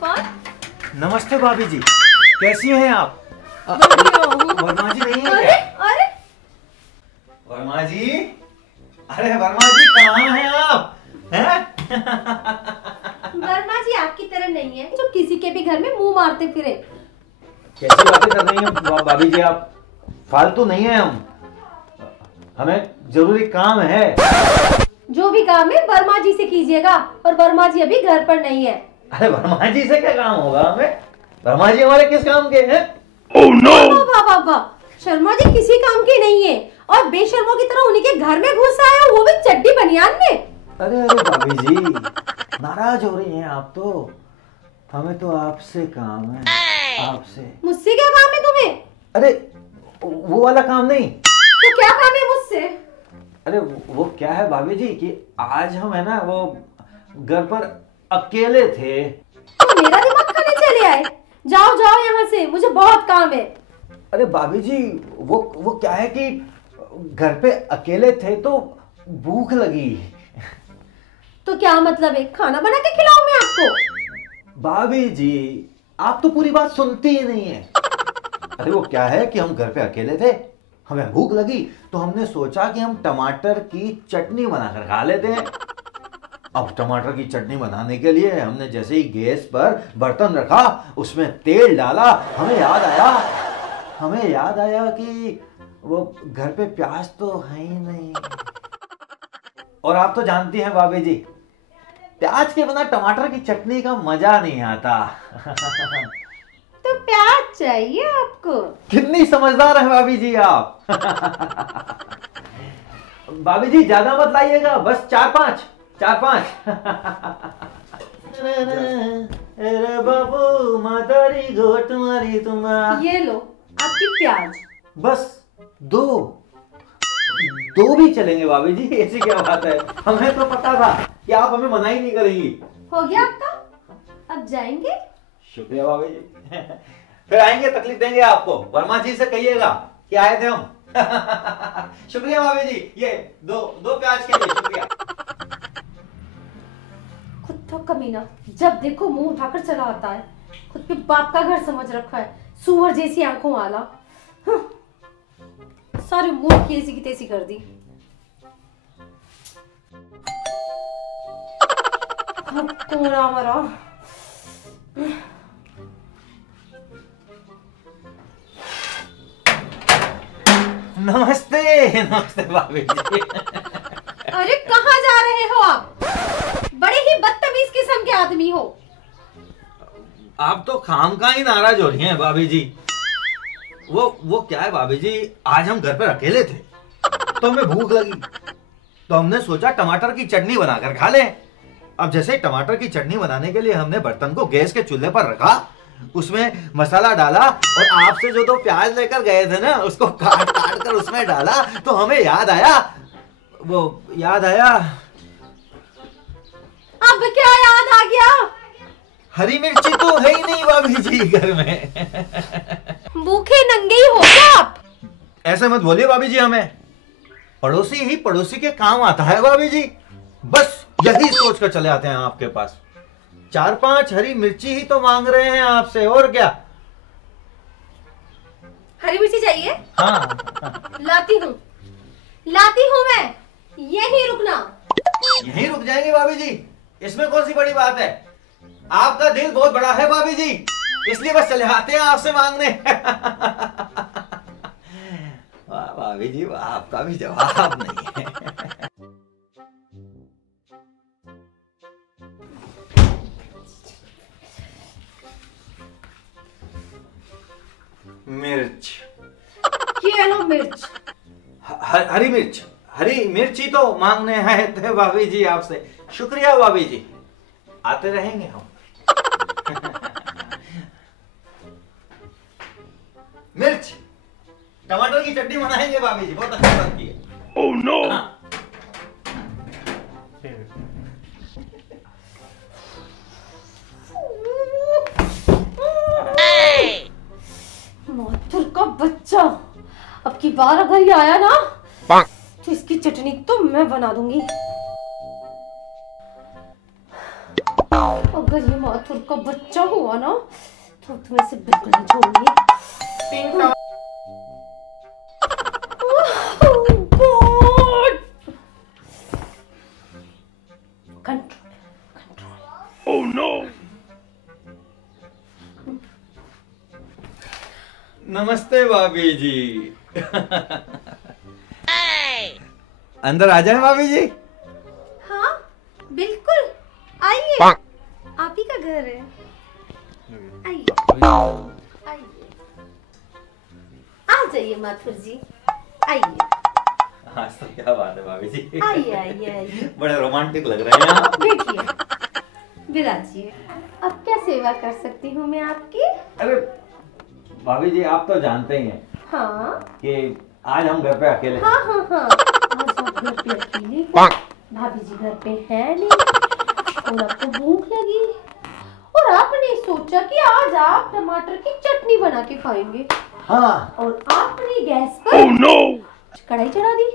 कौन? नमस्ते भाभी जी, कैसी हैं आप? वर्मा जी नहीं है अरे क्या? अरे वर्मा जी, अरे वर्मा जी कहाँ हैं आप? हैं? वर्मा जी आपकी तरह नहीं है जो किसी के भी घर में मुंह मारते फिरे। कैसी बातें कर रही हैं भाभी जी आप? फालतू नहीं है हम, हमें जरूरी काम है। जो भी काम है वर्मा जी से कीजिएगा, और वर्मा जी अभी घर पर नहीं है। अरे वर्मा जी से क्या काम होगा हमें? वर्मा जी हमारे किस काम के हैं? Oh no! वाह वाह वाह, शर्मा जी किसी काम के नहीं है और बेशर्मों की तरह उन्हीं के घर में घुस आए हो, वो भी चड्डी बनियान में। अरे अरे भाभी जी, नाराज हो रही हैं आप तो। हमें तो आपसे काम है, आपसे। मुझसे क्या काम है तुम्हें? अरे वो वाला काम नहीं। तो क्या काम है मुझसे? अरे वो क्या है भाभी जी कि आज हम है ना वो घर पर अकेले थे। तो मेरा दिमाग खाने चले आए? जाओ जाओ यहाँ से, मुझे बहुत काम है। अरे भाभी जी वो क्या है कि घर पे अकेले थे तो भूख लगी। तो क्या मतलब है, खाना बना के खिलाऊं मैं आपको? भाभी जी आप तो पूरी बात सुनती ही नहीं है। अरे वो क्या है कि हम घर पे अकेले थे, हमें भूख लगी तो हमने सोचा कि हम टमाटर की चटनी बनाकर खा लेते हैं। अब टमाटर की चटनी बनाने के लिए हमने जैसे ही गैस पर बर्तन रखा, उसमें तेल डाला, हमें याद आया कि वो घर पे प्याज तो है ही नहीं। और आप तो जानती हैं भाभी जी, प्याज के बिना टमाटर की चटनी का मजा नहीं आता। तो प्याज चाहिए आपको? कितनी समझदार है भाभी जी आप। भाभी जी ज्यादा मत लाइएगा, बस चार पांच। अरे बाबू मातारी गोट मारी तुम्हारा। ये लो आपकी प्याज। बस दो भी चलेंगे भाभी जी, ऐसी क्या बात है? हमें तो पता था कि आप हमें मना ही नहीं करेंगी। हो गया आपका? अब जाएंगे? शुक्रिया भाभी जी। फिर आएंगे, तकलीफ देंगे आपको। वर्मा जी से कहिएगा कि आए थे हम। शुक्रिया भाभी जी, ये दो प्याज के लिए शुक्रिया। खुद तो कमीना, जब देखो मुंह उठाकर चला आता है। खुद के बाप का घर समझ रखा है, सुअर जैसी आंखों वाला। सारी मूड की ऐसी की तैसी कर दी। कोड़ा मरा। नमस्ते नमस्ते भाभी जी। अरे कहाँ जा रहे हो आप? बड़े ही बदतमीज किस्म के आदमी हो। आप तो खामखा ही नाराज हो रही हैं भाभी जी। वो क्या है भाभी जी, आज हम घर पर अकेले थे तो हमें भूख लगी, तो हमने सोचा टमाटर की चटनी बनाकर खा लें। अब जैसे टमाटर की चटनी बनाने के लिए हमने बर्तन को गैस के चूल्हे पर रखा, उसमें मसाला डाला और आपसे जो दो प्याज लेकर गए थे ना, उसको काट काट कर उसमें डाला, तो हमें याद आया। अब क्या याद आ गया? हरी मिर्ची तो है ही नहीं भाभी जी घर में। भूखे नंगे ही हो क्या आप? ऐसे मत बोलिए भाभी जी, हमें पड़ोसी ही पड़ोसी के काम आता है भाभी जी। बस यही सोच कर चले आते हैं आपके पास। 4-5 हरी मिर्ची ही तो मांग रहे हैं आपसे, और क्या? हरी मिर्ची चाहिए? हाँ लाती हूँ मैं। यहीं रुकना। यहीं रुक जाएंगे भाभी जी, इसमें कौन सी बड़ी बात है? आपका दिल बहुत बड़ा है भाभी जी, इसलिए बस चले आते हैं आपसे मांगने। वाह भाभी जी, आपका भी जवाब नहीं है। मिर्च, ये लो मिर्च। हरी मिर्च, हरी मिर्ची तो मांगने आए थे भाभी जी आपसे। शुक्रिया भाभी जी, आते रहेंगे हम। मिर्च, टमाटर की चटनी बनाएंगे भाभी जी, बहुत अच्छी बनती है। Oh no. माथुर का बच्चा, अब की बार अगर ये आया ना तो इसकी चटनी तो मैं बना दूंगी। अब अगर ये माथुर का बच्चा हुआ ना तो तुम्हें से बिल्कुल नहीं छोड़ूंगी। Control control. Oh no. नमस्ते भाभी जी। अंदर आ जाए भाभी जी। हाँ बिल्कुल, आइए, आप ही का घर है, आइए आइए, आ जाइए माथुर जी, आइए। आज तो क्या बात है भाभी जी। आइए आइए आइए, बड़े रोमांटिक लग रहे हैं आप। बैठिए, विराजिए। अब क्या सेवा कर सकती हूँ मैं आपकी? अरे भाभी जी, आप तो जानते ही हैं हाँ कि आज हम घर पे अकेले। हाँ हाँ हाँ, आज आप घर पे अकेले हैं, भाभी जी घर पे है नहीं, और आपको भूख लगी और आपने सोचा कि आज आप टमाटर की चटनी बना के खाएंगे। हाँ। और आपने गैस पर कढ़ाई चढ़ा दी।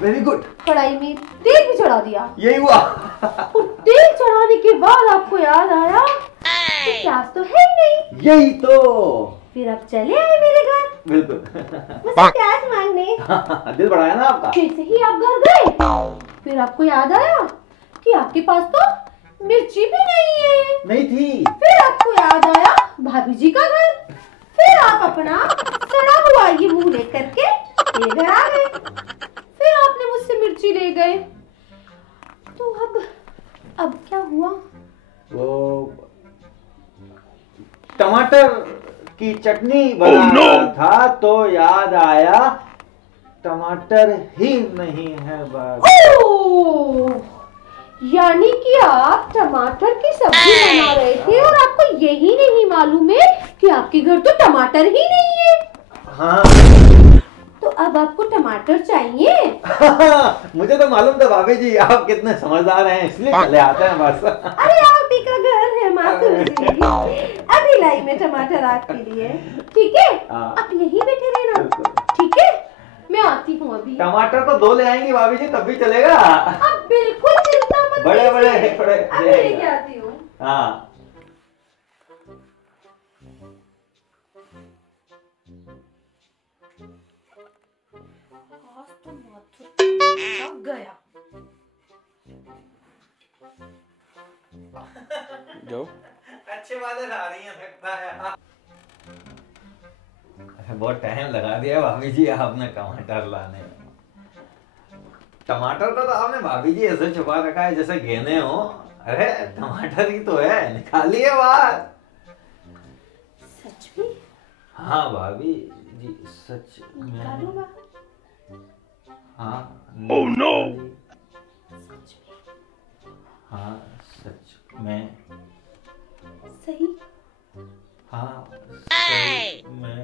Very good. कढ़ाई में तेल भी चढ़ा दिया। यही हुआ। और तेल चढ़ाने के बाद आपको याद आया कि प्याज तो है ही नहीं। यही तो। फिर आप चले आए मेरे घर बिल्कुल। मुझसे प्याज मांगने। दिल बढ़ाया ना आपका। जैसे ही आप घर गए फिर आपको याद आया कि आपके पास तो मिर्ची भी नहीं है। नहीं थी। फिर आपको याद आया भाभी जी का घर। फिर आप अपना सड़ा हुआ ये मुंह लेकर के मेरे घर आ गए। फिर आपने मुझसे मिर्ची ले गए। तो अब क्या हुआ? वो टमाटर की चटनी बना रहा था तो याद आया टमाटर ही नहीं है ओह, यानी कि आप टमाटर की सब्जी बना रहे थे और आपको यही नहीं मालूम है कि आपके घर तो टमाटर ही नहीं है। हाँ। तो अब आपको टमाटर चाहिए? मुझे तो मालूम था भाभी जी, आप कितने समझदार हैं, इसलिए चले आते हैं बस। अरे आप ही का घर है माथुर जी, अभी लाई में टमाटर आपके लिए। ठीक है, आप यहीं बैठे रहना, ठीक है? मैं आती हूँ अभी। टमाटर तो 2 ले आएंगी भाभी जी, तब भी चलेगा। आप बिल्कुल चिंता मत बड़े बड़े अभी लेके आती हूँ। हाँ। आज तो माथुर गया। जो अच्छे बातें आ रही हैं लगता है। बहुत टाइम लगा दिया भाभी जी आपने टमाटर लाने में। टमाटर को तो आपने भाभी जी ऐसे छुपा रखा है जैसे गेने हो। अरे टमाटर ही तो है, निकालिए बाहर। सच में? हाँ भाभी जी सच में। निकालो बाहर। हाँ। Oh no. सच में? हाँ सच में। सही? हाँ सही में।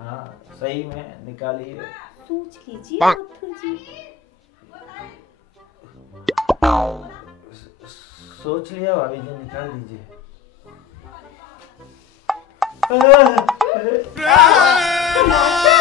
हाँ सही में निकालिए। सोच लीजिए माथुर जी। सोच लिया भाभी जी, निकाल लीजिए। टमाटर?